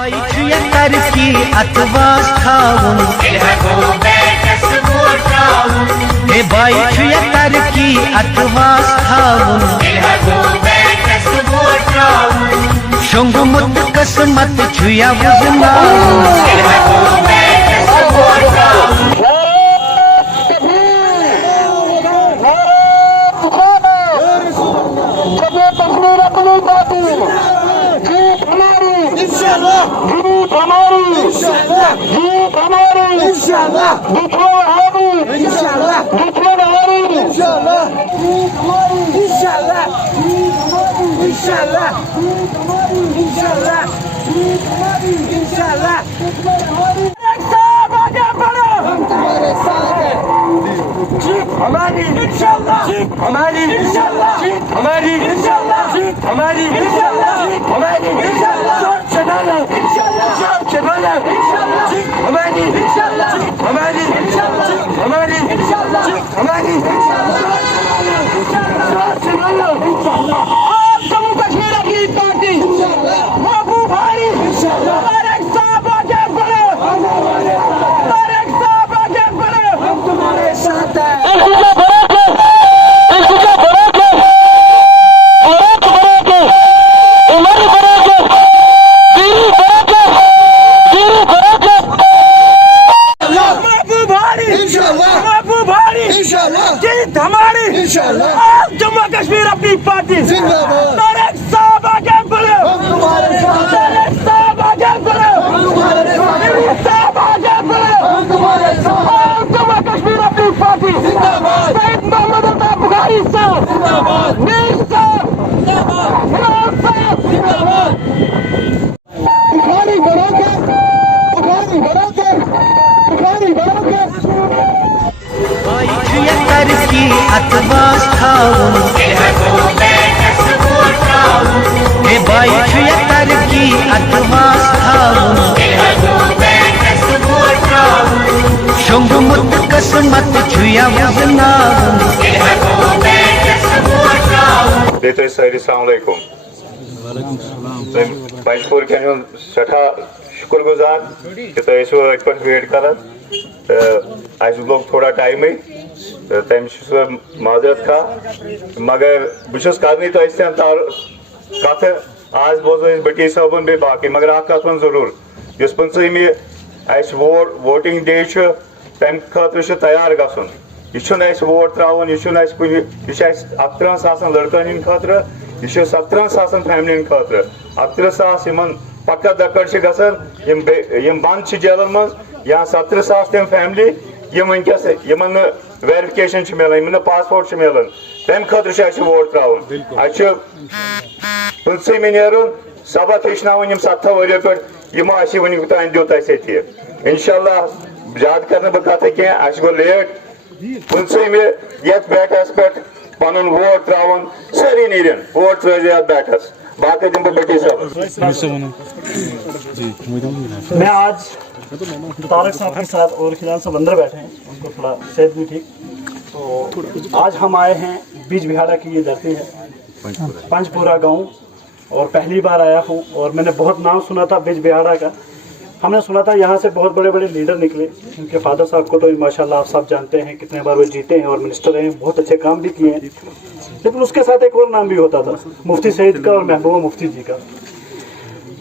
तरकी अतवास थाउन हे बाई तरकी अतवास थाउन शोंगमुत कसमत छुया जम्मू कश्मीर अपनी पार्टी तारेक साहब आगे बढ़ो, तारेक साहब आगे बढ़ो, साहब आगे बढ़ो, जम्मू कश्मीर अपनी पार्टी सैयद मोहम्मद अता बुखारी साहब, मीर साहब, इमरान साहब, बुखारी बढ़ाकर, बुखारी बढ़ाकर, बुखारी बढ़ाकर तरकी अतवास थाउन हे बाई तरकी अतवास थाउन शोंगमुत कसमत छुया बेहतर सारी अस्सलाम वालेकुम पंजपुर के सठा शुक्रगुजार कि तुम पे वेट कर लोग थोड़ा टाइम तम माजरत खा मगर बहुत कर कत आज बोजो बटी साहबन बे बाकी मगर कत वन जरूर इस 15 वोटिंग डे तम खतर तैयार गसन यह वोट त्रावन यह 17,000 लड़कन हंद खतर यह 17,000 फैमिली खतर 18,000 इन पक्का दक्कड़ गसान बंद जेलन मज या 17,000 तम फैमिली वनकस वेरिफिकेशन मिलान पासपोर्ट मिलान तम खतर वोट त्रावन 15 नेरुन सबक हेचन 70 वरियो पे वन तान दुत इंशाल्लाह ज्यादा कर कत कह गो लेट 15 ये बैठस पे पन वोट त्रावन सारी नीरन वोट त्रे बैठस बाकी दिन बटी साहब। मैं आज तारक साहब के साथ और खिलान साहब अंदर बैठे हैं, उनको थोड़ा सेहत भी ठीक, तो आज हम आए हैं बीज बिहाड़ा की ये धरती है पंजपुरा गांव और पहली बार आया हूँ और मैंने बहुत नाम सुना था बीज बिहाड़ा का। हमने सुना था यहाँ से बहुत बड़े बड़े लीडर निकले, उनके फादर साहब को तो माशाल्लाह आप सब जानते हैं कितने बार वो जीते हैं और मिनिस्टर हैं, बहुत अच्छे काम भी किए हैं। लेकिन उसके साथ एक और नाम भी होता था मुफ्ती सईद का और महबूबा मुफ्ती जी का।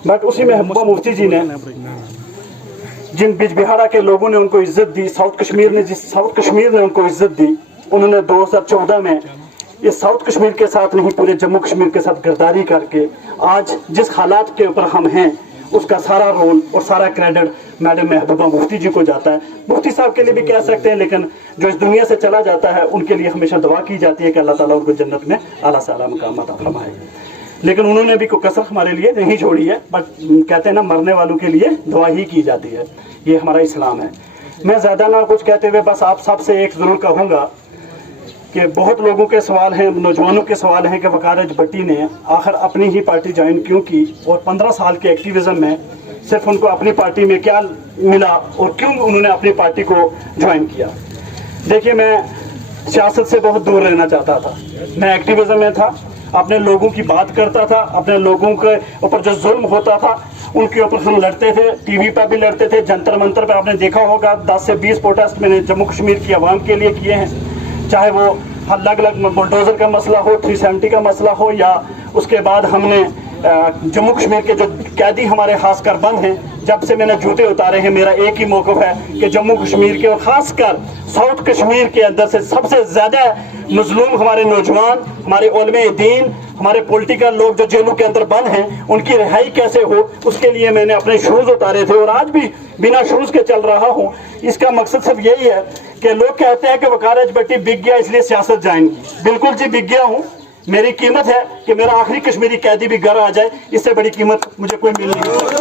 बट उसी महबूबा मुफ्ती जी ने जिन बिजबिहाड़ा के लोगों ने उनको इज्जत दी, साउथ कश्मीर ने उनको इज्जत दी, उन्होंने 2014 में ये साउथ कश्मीर के साथ नहीं पूरे जम्मू कश्मीर के साथ गद्दारी करके आज जिस हालात के ऊपर हम हैं उसका सारा रोल और सारा क्रेडिट मैडम महबूबा मुफ्ती जी को जाता है। मुफ्ती साहब के लिए भी कह सकते हैं, लेकिन जो इस दुनिया से चला जाता है उनके लिए हमेशा दुआ की जाती है कि अल्लाह ताला उनको जन्नत में आला से आला मकाम अता फरमाए। लेकिन उन्होंने भी कोई कसर हमारे लिए नहीं छोड़ी है, बट कहते हैं ना मरने वालों के लिए दुआ ही की जाती है, ये हमारा इस्लाम है। मैं ज़्यादा ना कुछ कहते हुए बस आप सबसे एक ज़रूर कहूँगा कि बहुत लोगों के सवाल हैं, नौजवानों के सवाल हैं कि वकारज भट्टी ने आखिर अपनी ही पार्टी ज्वाइन क्यों की और 15 साल के एक्टिविज़म में सिर्फ उनको अपनी पार्टी में क्या मिला और क्यों उन्होंने अपनी पार्टी को ज्वाइन किया। देखिए, मैं सियासत से बहुत दूर रहना चाहता था, मैं एक्टिविज़म में था, अपने लोगों की बात करता था, अपने लोगों के ऊपर जो जुल्म होता था उनके ऊपर हम लड़ते थे, टीवी पर भी लड़ते थे, जंतर मंतर पे आपने देखा होगा 10 से 20 प्रोटेस्ट मैंने जम्मू कश्मीर की आवाम के लिए किए हैं, चाहे वो अलग अलग बुलडोजर का मसला हो, 370 का मसला हो, या उसके बाद हमने जम्मू कश्मीर के जो कैदी हमारे खासकर बंद हैं, जब से मैंने जूते उतारे हैं मेरा एक ही मौक़िफ़ है कि जम्मू कश्मीर के और ख़ासकर साउथ कश्मीर के अंदर से सबसे ज़्यादा मजलूम हमारे नौजवान, हमारे उलमे दीन, हमारे पॉलिटिकल लोग जो जेलों के अंदर बंद हैं, उनकी रिहाई कैसे हो, उसके लिए मैंने अपने शूज़ उतारे थे और आज भी बिना शूज़ के चल रहा हूँ। इसका मकसद सिर्फ यही है कि लोग कहते हैं कि वक़ार एच भट्टी बिक गया इसलिए सियासत जाएंगी। बिल्कुल जी बिक गया हूँ। मेरी कीमत है कि मेरा आखिरी कश्मीरी कैदी भी घर आ जाए, इससे बड़ी कीमत मुझे कोई मिल नहीं सकती।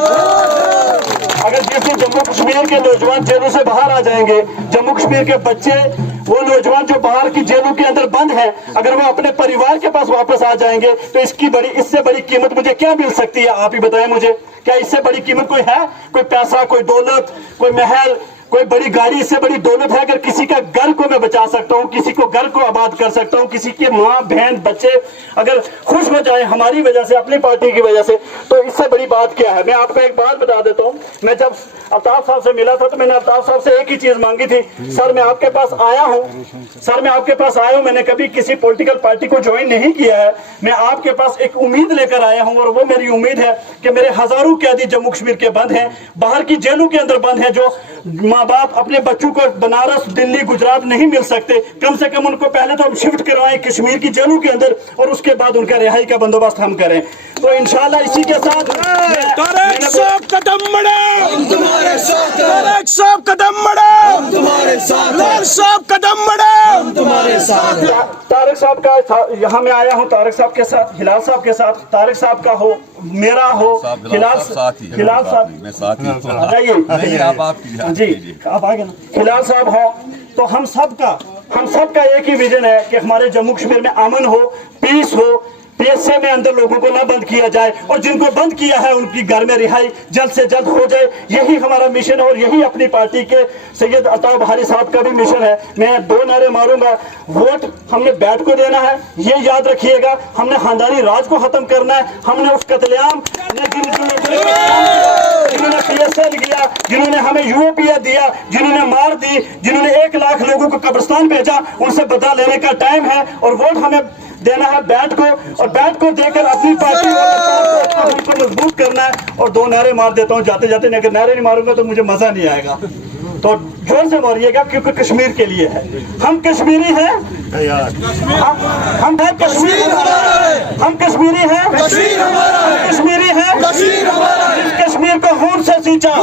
अगर जिस दिन जम्मू कश्मीर के नौजवान जेलों से बाहर आ जाएंगे, जम्मू कश्मीर के बच्चे, वो नौजवान जो बाहर की जेलों के अंदर बंद हैं, अगर वो अपने परिवार के पास वापस आ जाएंगे तो इससे बड़ी कीमत मुझे क्या मिल सकती है? आप ही बताएं मुझे, क्या इससे बड़ी कीमत कोई है? कोई पैसा, कोई दौलत, कोई महल, कोई बड़ी गाड़ी, इससे बड़ी दौलत है? अगर किसी का घर को मैं बचा सकता हूँ, किसी को घर को आबाद कर सकता हूँ, किसी के माँ बहन बच्चे अगर खुश हो जाए हमारी वजह से, अपनी पार्टी की वजह से, तो इससे बड़ी बात क्या है? मैं आपको एक बात बता देता हूँ। मैं जब अल्ताफ साहब से मिला था तो मैंने अल्ताफ साहब से एक ही चीज मांगी थी, सर मैं आपके पास आया हूँ, सर मैं आपके पास आया हूँ, मैंने कभी किसी पॉलिटिकल पार्टी को ज्वाइन नहीं किया है, मैं आपके पास एक उम्मीद लेकर आया हूँ, और वो मेरी उम्मीद है कि मेरे हजारों कैदी जम्मू कश्मीर के बंद हैं, बाहर की जेलों के अंदर बंद हैं, जो माँ बाप अपने बच्चों को बनारस, दिल्ली, गुजरात नहीं मिल सकते, कम से कम उनको पहले तो हम शिफ्ट करवाएं कश्मीर की जेलों के अंदर और उसके बाद उनका रिहाई का बंदोबस्त हम करें। तो इंशाल्लाह इसी के साथ तारेक साहब कदम बढ़ाओ, हम तुम्हारे साथ हैं। तारेक साहब कदम बढ़ाओ, हम तुम्हारे साथ हैं। तारेक साहब कदम बढ़ाओ, हम तुम्हारे साथ हैं। तारिक साहब का यहाँ मैं आया हूँ, तारिक साहब के साथ, हिलाल साहब के साथ, तारिक साहब का हो, मेरा हो, हिलाल साहब मैं साथ ही आ जाइए, जी आप आ गए ना, हिलाल साहब हो, तो हम सबका एक ही विजन है कि हमारे जम्मू कश्मीर में अमन हो, पीस हो, PSA में अंदर लोगों को ना बंद किया जाए, और जिनको बंद किया है उनकी घर में रिहाई जल्द से जल्द हो जाए। यही हमारा मिशन है और यही अपनी पार्टी के सैयद अता बहारी साहब का भी मिशन है। मैं 2 नारे मारूंगा, वोट हमने बैठ को देना है, ये याद रखिएगा, हमने खानदानी राज को खत्म करना है, हमने उस कत्लेआम जिन्होंने PSA किया, जिन्होंने हमें UAPA दिया, जिन्होंने मार दी, जिन्होंने 1 लाख लोगों को कब्रिस्तान भेजा, उनसे बदला लेने का टाइम है, और वोट हमें देना है बैट को, और बैट को देकर अपनी पार्टी को मजबूत करना है। और 2 नारे मार देता हूँ जाते जाते, अगर नारे नहीं मारूंगा तो मुझे मजा नहीं आएगा, तो जोर से मारिएगा, क्योंकि कश्मीर के लिए है। हम कश्मीरी हैं, हम कश्मीरी हैं, हम कश्मीरी हैं, कश्मीरी हैं, जिस कश्मीर को खून से सींचा,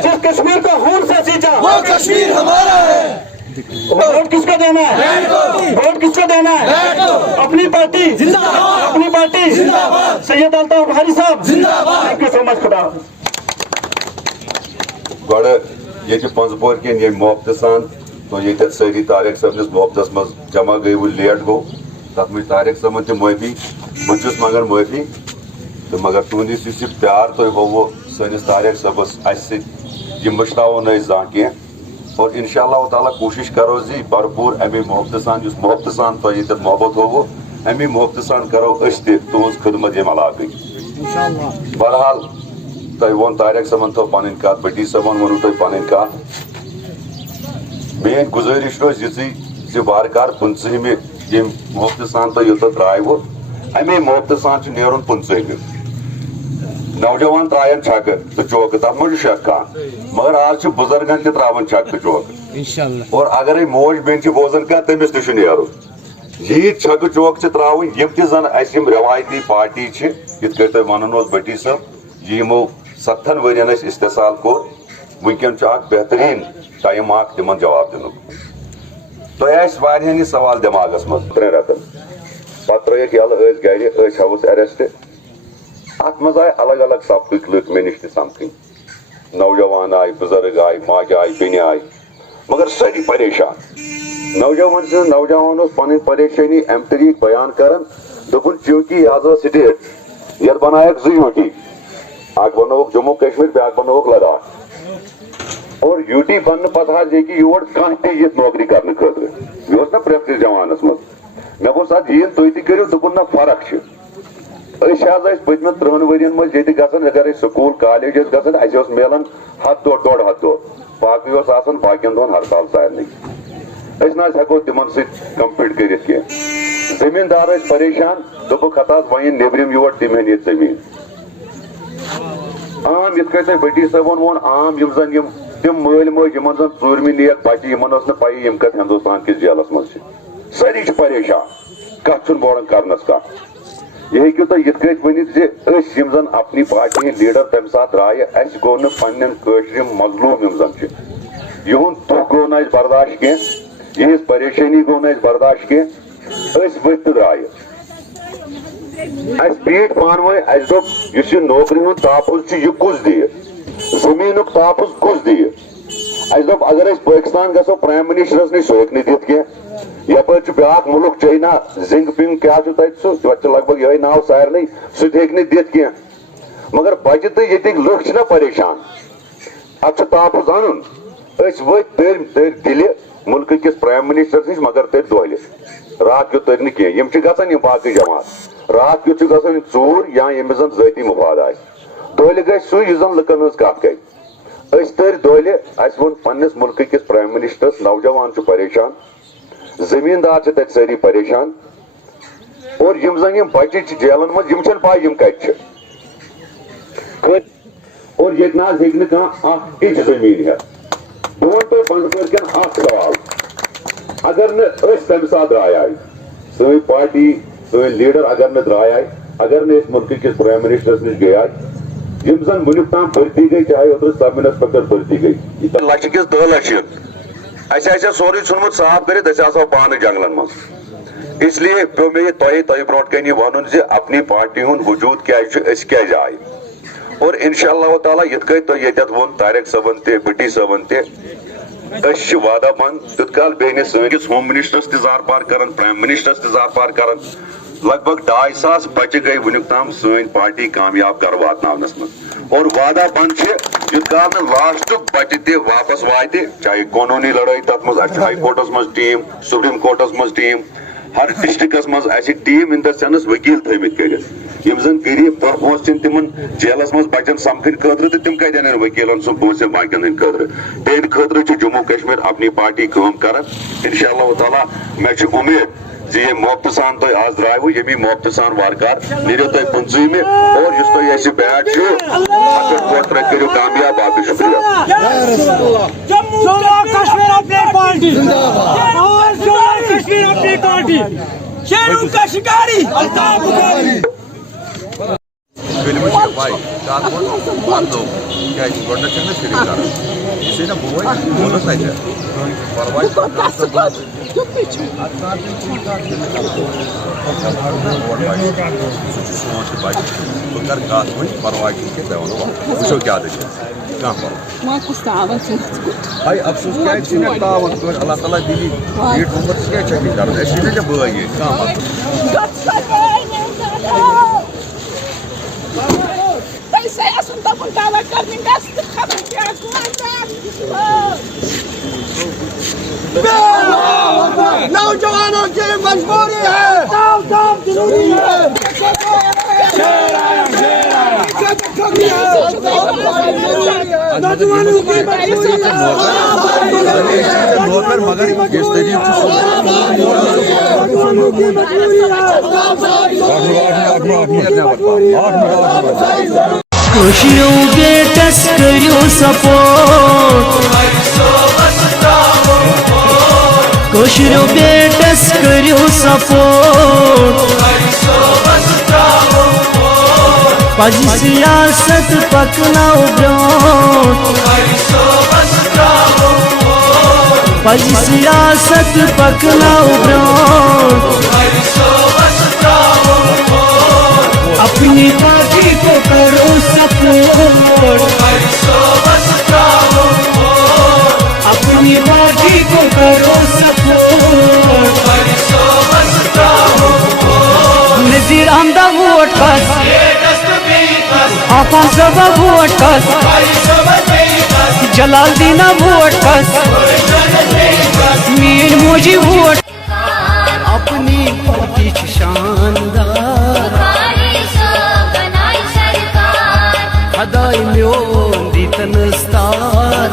जिस कश्मीर को खून से सींचा, वो कश्मीर हमारा है। वोट किसको देना है? वोट किसको देना है? अपनी पार्टी जिंदाबाद, अपनी पार्टी जिंदाबाद, सैयद अल्ताफ बहारी साहब जिंदाबाद। थैंक यू सो मच, खुदा गड़ ये पंजपोर के ये मोहब्बत सान तो ये सारी तारिक साहब मोहब्बत मज जमा गई वो लेट गो, तथ मे तारिक साहब माफी, बहुत मगर माफी, तो मगर तुंदिस यह प्यार तो हो सैनिस तारिक साहबस अ मशराव न जहाँ की, और इंशाअल्लाह ताला कोशिश करो जी भरपूर अमी मोहब्बत सान, मोहब्बत सान तो ये मोहब्बत हो अमी मोहब्बत सान करो तुज खिदमत ये अलावे। बहरहाल तुम वो तारिक साहब थो पन कत, भट्टी साहब वो तुम पन कत, मेन गुजारिश रोज ये वारकार 15 ये मोहब्बत सान तो योत द्राव अमे मोहब्बत सान नेरुन 15 नौजवान त्रायन छक तो चौक, तथ मज शक कह, मगर आज बुजुर्गन त्रावन छक तो चौक, और अगर मोज बेन बोजन कह तमिस तह नेरुन यी छक चौक त्रावन यम तन अम रवायती पार्टी इत वन भट्टी साहब यमो 70 वर्यन इस्तेसाल कोर, वनकन बेहतरीन टाइम तिमन जवाब दिन तो सवाल दिमागस मज 3 रतन पे त्रिक यल गर हाउस अरेस्ट, अत मज आए अलग अलग सबक लुक मे नश समथिंग, नौजवान आए, बुजुर्ग आए, माज आए, बेन आए, मगर सारी परेशान। नौजवान पन परेशानी अम तरीक बयान कर दोपन चूंकि यह स्टेट ये बनायक 2 यूटी, अख बनोक जम्मू कश्मीर, ब्या बनोक लद्दाख, और यूटी बन पे योर कह नौकरी करने खतर यह ना प्रेफरेंस जवानस मज, मे बोस अत यीन तुम तू करो दोपन ना फर्क پتم 3 ورین مز گھن اگر سکول کالج گھن اس ملان 100 دۄہ 1.5 ہتھ دۄہ باقی باقین دۄہن ہڑتال سارنٕے نا ہیکو تمن سۭتۍ کمپیٹ کٔرِتھ کینٛہہ زمیٖندار ٲسۍ پریشان دوٚپُکھ ہتا وۄنۍ نیبرِم یور دِمہن ییٚتہِ زمیٖن عام یِتھ کٔنۍ تۄہہِ بٔٹی صٲبن ووٚن عام یِم زن یِم تِم مٲلۍ مٲج یِمن زن ژوٗرمہِ نیکھ بچہِ یِمن ٲس نہٕ پیی یِم کتھ ہندوستان کِس جیلس منٛز چھِ سٲری چھِ پریشان کتھ چھُنہٕ بورن کرنس کانٛہہ یہ ہیٚکِو تُہۍ یِتھ کٔنۍ ؤنِتھ زِ أسۍ یِم زن اپنی پارٹی ہٕنٛدۍ لیڈر تمہِ ساتہٕ درٛایہِ اَسہِ گوٚو نہٕ پننٮ۪ن کٲشرِ مظلوٗم یِم زن چھِ یِہُنٛد دُکھ گوٚو نہٕ اَسہِ برداشت کینٛہہ یِہٕنٛز پریشٲنی گوٚو نہٕ اَسہِ برداشت کینٛہہ أسۍ ؤتھۍ تہٕ درٛایہِ اَسہِ بیٖٹھ پانہٕ ؤنۍ اَسہِ دوٚپ یُس یہِ نوکری ہُنٛد تحفظ چھُ یہِ کُس دِیہِ زمیٖنُک تحفظ کُس دِیہِ اَسہِ دوٚپ اگر أسۍ پٲکِستان گژھو پرٛایم مِنسٹرس نِش سُہ ہیٚکہِ نہٕ دِتھ کینٛہہ یپٲرۍ چھُ بیٛاکھ مُلک چاینا زنٛگ پِنٛگ کیٛاہ چھُ تتہِ سُہ تتہِ چھُ لگ بگ یِہوے ناو سارنٕے سُہ تہِ ہیٚکہِ نہٕ دِتھ کینٛہہ مگر بچہِ تہٕ ییٚتِکۍ لُکھ چھِنہ پریشان اتھ چھُ تحفظ انُن أسۍ ؤتھۍ تٔرۍ دِلہِ مُلکہٕ کِس پرٛایم مِنسٹرس نِش مگر تٔرۍ دۄہلہِ رات کیُتھ تٔرۍ نہٕ کینٛہہ یِم چھِ گژھان یِم باقٕے جماعت رات کیُتھ چھُ گژھان ژوٗر یا ییٚمِس زن ذٲتی مفاد آسہِ دۄہلہِ گژھِ سُے یُس زن لُکن ہٕنٛز کتھ کرِ أسۍ تٔرۍ دۄہلہِ اسہِ ووٚن پننِس مُلکہٕ کِس پرٛایم مِنسٹرس نوجوان چھُ پریشان زمیٖندار چھِ تتہِ سٲری پریشان اور یِم زن یِم بچہِ چھِ جیلن منٛز یِم چھنہٕ پاے یِم کتہِ چھِ اور ییٚتہِ نہ حظ ہیٚکہِ نہٕ کانٛہہ اکھ اِنچ زمیٖن ہٮ۪تھ بہٕ وَنہٕ تۄہہِ بنٛڈٕ پٲرۍ کٮ۪ن اکھ سوال اگر نہٕ أسۍ تمہِ ساتہٕ درٛایے سٲنۍ پارٹی سٲنۍ لیڈر اگر نہٕ درٛایے اگر نہٕ أسۍ مُلکہٕ کِس پرٛایم مِنسٹرس نِش گٔیے یِم زن وُنیُک تام بھرتی گٔے چاہے اوترٕ سب انسپیکٹر بھرتی گٔے لچھِ کِس 10 لچھ اَسہِ آسہِ سورُے ژھُنمُت صاف کٔرِتھ أسۍ آسو پانہٕ جنگلن منٛز اس لیے پیوٚو مےٚ یہِ تۄہہِ برونٛٹھ کَنہِ یہِ وَنُن زِ اپنی پارٹی ہُنٛد وجوٗد کیٛازِ چھُ أسۍ کیٛازِ آیہِ اور انشاء اللہ تعالیٰ یِتھ کٔنۍ تۄہہِ ییٚتٮ۪تھ ووٚن طارق صٲبن تہِ بٔٹی صٲبن تہِ أسۍ چھِ وعدہ منٛد تیُتھ کال بیٚیہِ نہٕ سٲنِس ہوم منسٹرس تہِ زار پار کران پرٛایم منسٹرس تہِ زار پار کران لگ بگ 2.5 بچہِ گٔے وُنیُک تام سٲنۍ پارٹی کامیاب گرٕ واتناونس منٛز اور وعدہ بنٛد چھِ یُتھ کال نہٕ لاسٹُک بچہِ تہِ واپس واتہِ چاہے قونوٗنی لڑٲے تتھ منٛز اسہِ چھُ ہاے کورٹس منٛز ٹیٖم سپریم کورٹس منٛز ٹیٖم ہر ڈسٹرکس منٛز آسہِ ٹیٖم ان د سینس ؤکیٖل تھٲومٕتۍ کٔرِتھ یِم زن غریٖب پونٛسہٕ چھِنہٕ تِمن جیلس منٛز بچن سمکھٕنۍ خٲطرٕ تہٕ تِم کتہِ انن ؤکیٖلن سُنٛد پونٛسہٕ باقین ہٕنٛدۍ خٲطرٕ تِہنٛدِ خٲطرٕ چھُ جموں کشمیٖر اپنی پارٹی کٲم کران انشاء اللہ تعالیٰ مےٚ چھُ اُمید زِ ییٚمہِ موقعہٕ سان تۄہہِ آز درٛایوٕ ییٚمی موقعہٕ سان وارٕ کار نیٖرِو تُہۍ 15مہِ اور یُس تۄہہِ اَسہِ بیٹ چھُ اَتھ پٮ۪ٹھ ووٹ کٔرِو کامیاب باقٕے شُکریہ جموں کشمیر اپنی پارٹی کشمیر اپنی پارٹی شیروں کا شکاری الطاف بخاری فلم پائی تک بند گۄڈنٮ۪تھ چھِنہٕ مےٚ شریٖک کران یہِ چھے نا بوے ووٚنُس نہ ژےٚ پرواے سُہ چھُ سون تہِ بچہِ بہٕ کرٕ کتھ وۄنۍ پرواے چھُنہٕ کینٛہہ تۄہہِ ونو وٕچھو کیٛاہ دٔلیٖل کانٛہہ پرواے ہاے افسوس کیٛازِ چھِ مےٚ تعاوُن کٲنٛسہِ اللہ تعالیٰ دِنی بیٖٹ عُمر ژٕ کیٛازِ چھَکھ یہِ کران اَسہِ چھِنہٕ ژےٚ بٲے ییٚتہِ کانٛہہ نوجوانوں کی مجبوری ہے ضروری ہے نوجوانوں کی مگر یس طریقہ کشیو بیٹس کریو سپورٹ کشیو بیٹس کریو سپورٹ پز سیاست پکناو برونٹ پز سیاست پکناو برونٹ اپنی پارٹی کو کرو سپورٹ اپنی پارٹی کو کرو سپورٹ نذیر احمدہ ووٹ کس آفان صبح ووٹ کس جلال دینا ووٹ کس میر موجی ووٹ اپنی پارٹی شاندار खदाई म्योन दीतन स्तार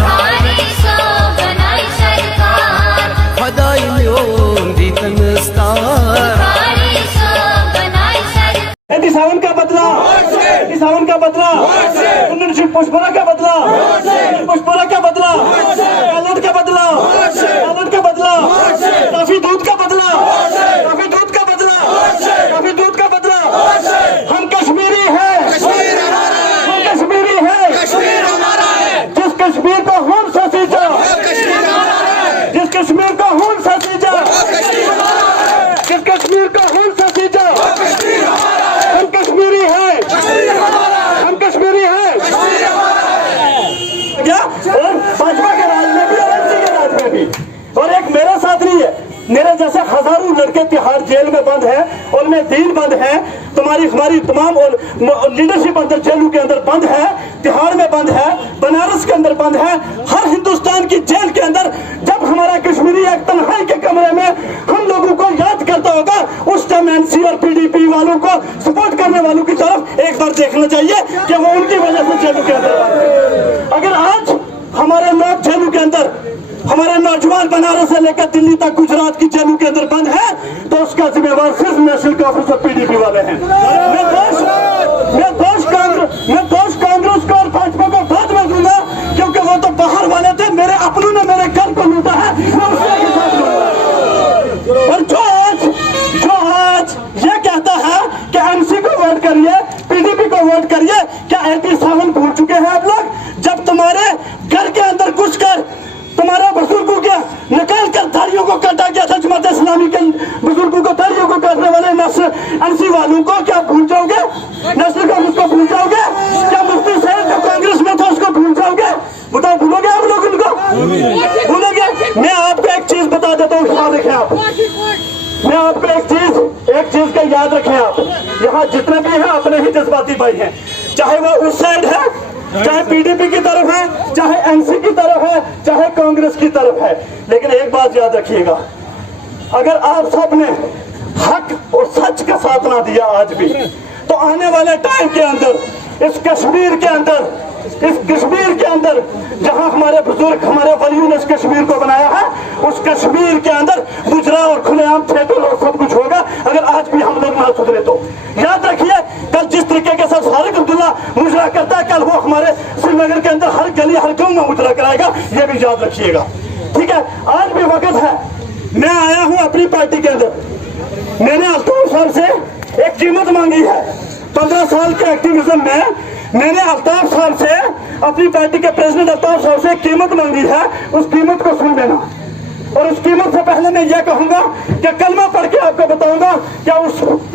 खदाई म्योन दीतन स्तार 87 का बदला 87 का बदला पुष्परा का बदला पुष्परा का बदला पैलेट का बदला पैलेट का बदला काफी दूध का बदला काफी दूध का बदला काफी दूध का बदला हम कश्मीरी हैं हम कश्मीरी हैं जिस कश्मीर को खून से सींचा जिस कश्मीर को खून से सींचा जिस कश्मीर को खून से सींचा हम कश्मीरी हैं हम कश्मीरी हैं क्या और भाजपा के राज में भी और एनसी के राज में भी और एक मेरा साथ नहीं है मेरे जैसे हजारों लड़के तिहाड़ जेल में बंद हैं और में दीन बंद है तुम्हारी हमारी तमाम और लीडरशिप अंदर जेलों के अंदर बंद है तिहाड़ में बंद है बनारस के अंदर बंद है हर हिंदुस्तान की जेल के अंदर जब हमारा कश्मीरी एक तन्हाई के कमरे में हम लोगों को याद करता होगा उस टाइम एनसी और पीडीपी वालों को सपोर्ट करने वालों की तरफ एक बार देखना चाहिए कि वो उनकी वजह से जेलों के अंदर बंद है। अगर आज हमारे लोग जेलों के अंदर हमारे नौजवान बनारस से लेकर दिल्ली तक गुजरात की जेलों के अंदर बंद है तो उसका जिम्मेवार सिर्फ नेशनल कांग्रेस और पीडीपी वाले हैं। मैं दोष कांग्रेस को और भाजपा को बाद में दूंगा क्योंकि वो तो बाहर वाले थे मेरे अपनों ने मेरे घर को लूटा है मैं उसके साथ दूंगा। और जो आज ये कहता है कि एमसी को वोट करिए पीडीपी को वोट करिए क्या 87 भूल चुके हैं आप लोग जब तुम्हारे घर के अंदर घुसकर तुम्हारे बुजुर्गों के निकाल कर दाढ़ियों को काटा गया था जमात इस्लामी के बुजुर्गों को दाढ़ियों को काटने वाले एनसी वालों को क्या भूल जाओगे नेशनल कांग्रेस को भूल जाओगे क्या मुफ्ती साहब जो कांग्रेस में था उसको भूल जाओगे बताओ भूलोगे आप लोग उनको भूलोगे। मैं आपको एक चीज बता देता हूँ याद रखें आप मैं आपको एक चीज का याद रखें आप यहाँ जितने भी हैं अपने ही जज्बाती भाई हैं चाहे वो उस साइड है चाहे पीडीपी की तरफ है चाहे एनसी की तरफ है चाहे कांग्रेस की तरफ है लेकिन एक बात याद रखिएगा अगर आप सब ने हक और सच का साथ ना दिया आज भी तो आने वाले टाइम के अंदर इस कश्मीर के अंदर जहां हमारे बुजुर्ग हमारे वलियों ने इस कश्मीर को बनाया है उस कश्मीर के अंदर गुजरा और खुलेआम थिएटर और सब कुछ होगा अगर आज भी हम लोग ना सुधरे तो। याद रखिए कल जिस तरीके के साथ फारूक अब्दुल्ला मुजरा करता है कल वो हमारे श्रीनगर के अंदर हर गली हर गांव में मुजरा कराएगा ये भी याद रखिएगा ठीक है। आज भी वक्त है मैं आया हूं अपनी पार्टी के अंदर मैंने अल्ताफ साहब से एक कीमत मांगी है 15 साल के एक्टिविज्म में मैंने अल्ताफ साहब से अपनी पार्टी के प्रेसिडेंट अल्ताफ साहब से कीमत मांगी है उस कीमत को सुन लेना और उस कीमत से पहले मैं ये कहूंगा कि कलमा पढ़ के आपको बताऊंगा क्या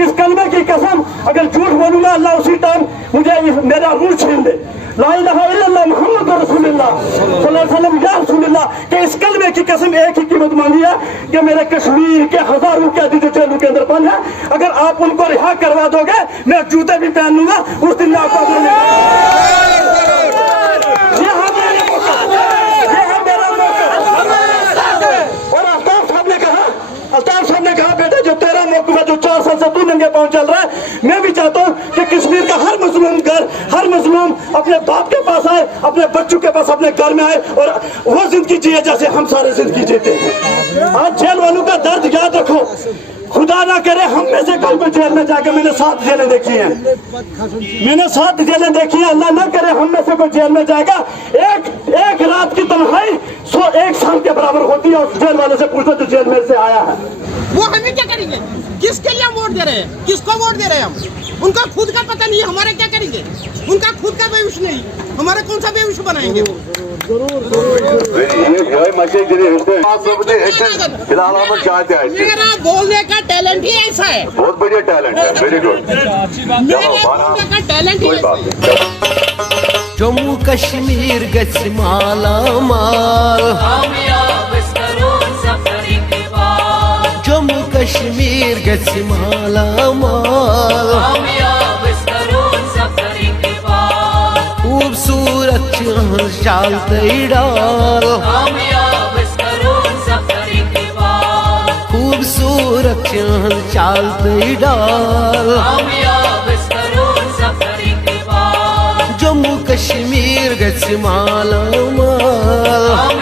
इस कलमे की कसम अगर झूठ बोलूंगा अल्लाह उसी टाइम मुझे मेरा रूह छीन दे ला इलाहा इल्लल्लाह मुहम्मद रसूलुल्लाह सल्लल्लाहु अलैहि वसल्लम या रसूलुल्लाह कि इस कलमे की कसम एक ही कीमत मांगी है कि मेरे कश्मीर के हजारों कैदी जो जेलों के अंदर बंद है अगर आप उनको रिहा करवा दोगे मैं जूते भी पहन लूंगा उस दिन में आपको अल्ताफ साहब ने कहा बेटा जो तेरा मौका जो 4 साल से तू नंगे पांव चल रहा है मैं भी चाहता हूँ कि कश्मीर का हर मजलूम घर हर मजलूम अपने बाप के पास आए अपने बच्चों के पास अपने घर में आए और वो जिंदगी जिए जैसे हम सारे जिंदगी जीते हैं। आज जेल वालों का दर्द याद रखो खुदा ना करे हम में से कल को जेल में जाकर मैंने 7 जेलें देखी हैं अल्लाह ना करे हम में से कोई जेल में जाएगा एक रात की तन्हाई 1 साल के बराबर होती है उस जेल वाले से पूछो जो जेल में से आया है वो हमें क्या करेंगे किसके लिए हम वोट दे रहे हैं किसको वोट दे रहे हैं हम उनका खुद का पता नहीं हमारे क्या करेंगे उनका खुद का भविष्य नहीं हमारे कौन सा भविष्य बनाएंगे वो फिलहाल हम चाहते हैं मेरा बोलने का टैलेंट ही ऐसा है बहुत बढ़िया टैलेंट है वेरी गुड मेरा बोलने का टैलेंट ही ऐसा है जम्मू कश्मीर गच माला माल जम्मू कश्मीर गच माला माल खूबसूरत चाल डाल खूबसूरत चाल डाल जम्मू کشمیر گژھِ مالا مال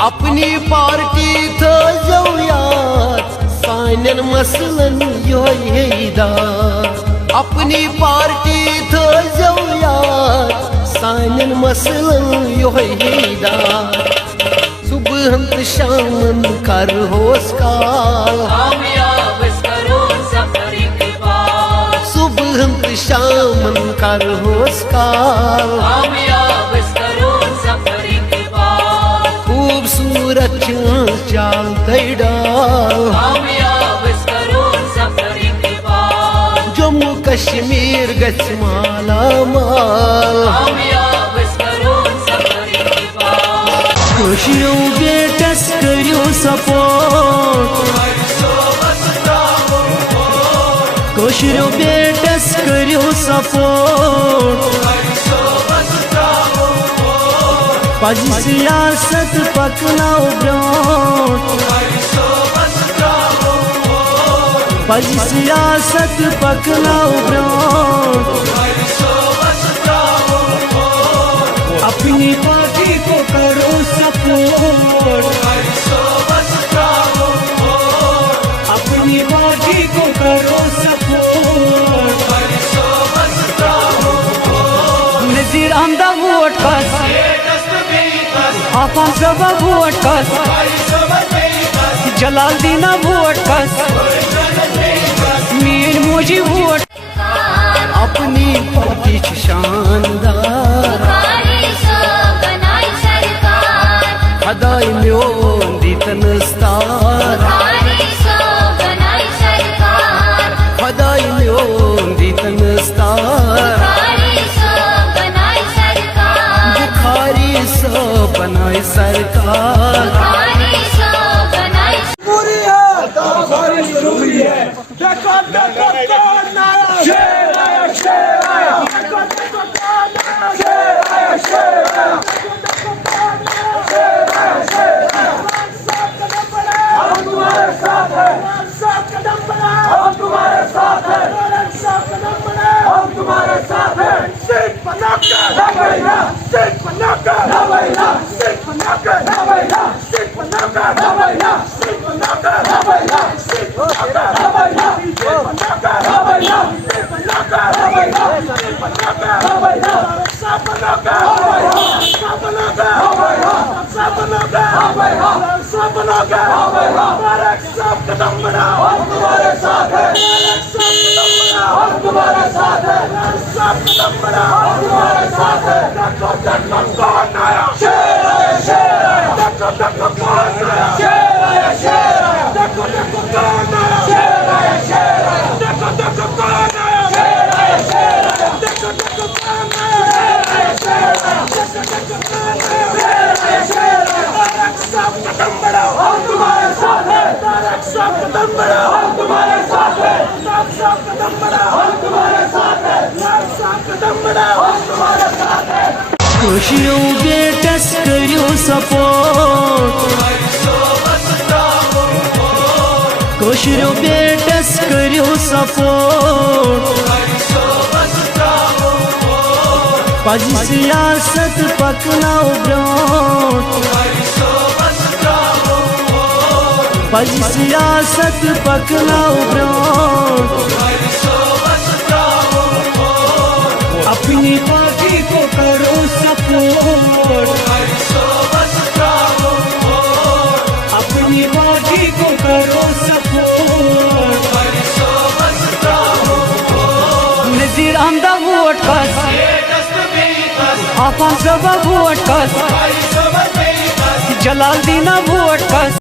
اپنی پارٹی تھٲیزیو یاد سانٮ۪ن مسلن یِہوٚے ہدایت اپنی پارٹی تھٲیزیو یاد سانٮ۪ن مسلن یِہوٚے ہدایت صبحن تہٕ شامن کرہوس کال صبحن تہٕ شامن کرہوس کال خوبصورت چھِ چال تہٕ ڈال جموں کشمیر گژھِ مالا مال کٲشرٮ۪و بیٹس کٔرِو سپورٹ کٲشرٮ۪و بیٹس کٔرِو سپورٹ پزِ سیاست پکناو برونٛٹھ پزِ سیاست پکناو برونٛٹھ اپنی پارٹی کو کرو سپورٹ اپنی پارٹی کو کرو سپورٹ نذیر احمدہ ووٹ کس آفام صٲبہ ووٹ کس جلال دینا ووٹ کس میری موجی ووٹ اپنی پارٹی چھِ شاندار خداے میون دیتنس تار خداے میون دیتنس تار بخاری صٲب بنائے سرکار کٲشرٮ۪و بیٹس کٔرِو سپورٹ کٲشرٮ۪و بیٹس کٔرِو سپورٹ پزِ سیاست پکناو برونٛٹھ پزِ سیاست پکناو برونٛٹھ اپنی پارٹی کو کرو سپورٹ اپنی پارٹی کو کرو سپورٹ نذیر احمدہ ووٹ کس آفام صٲبہ ووٹ کس جلال دینا ووٹ کس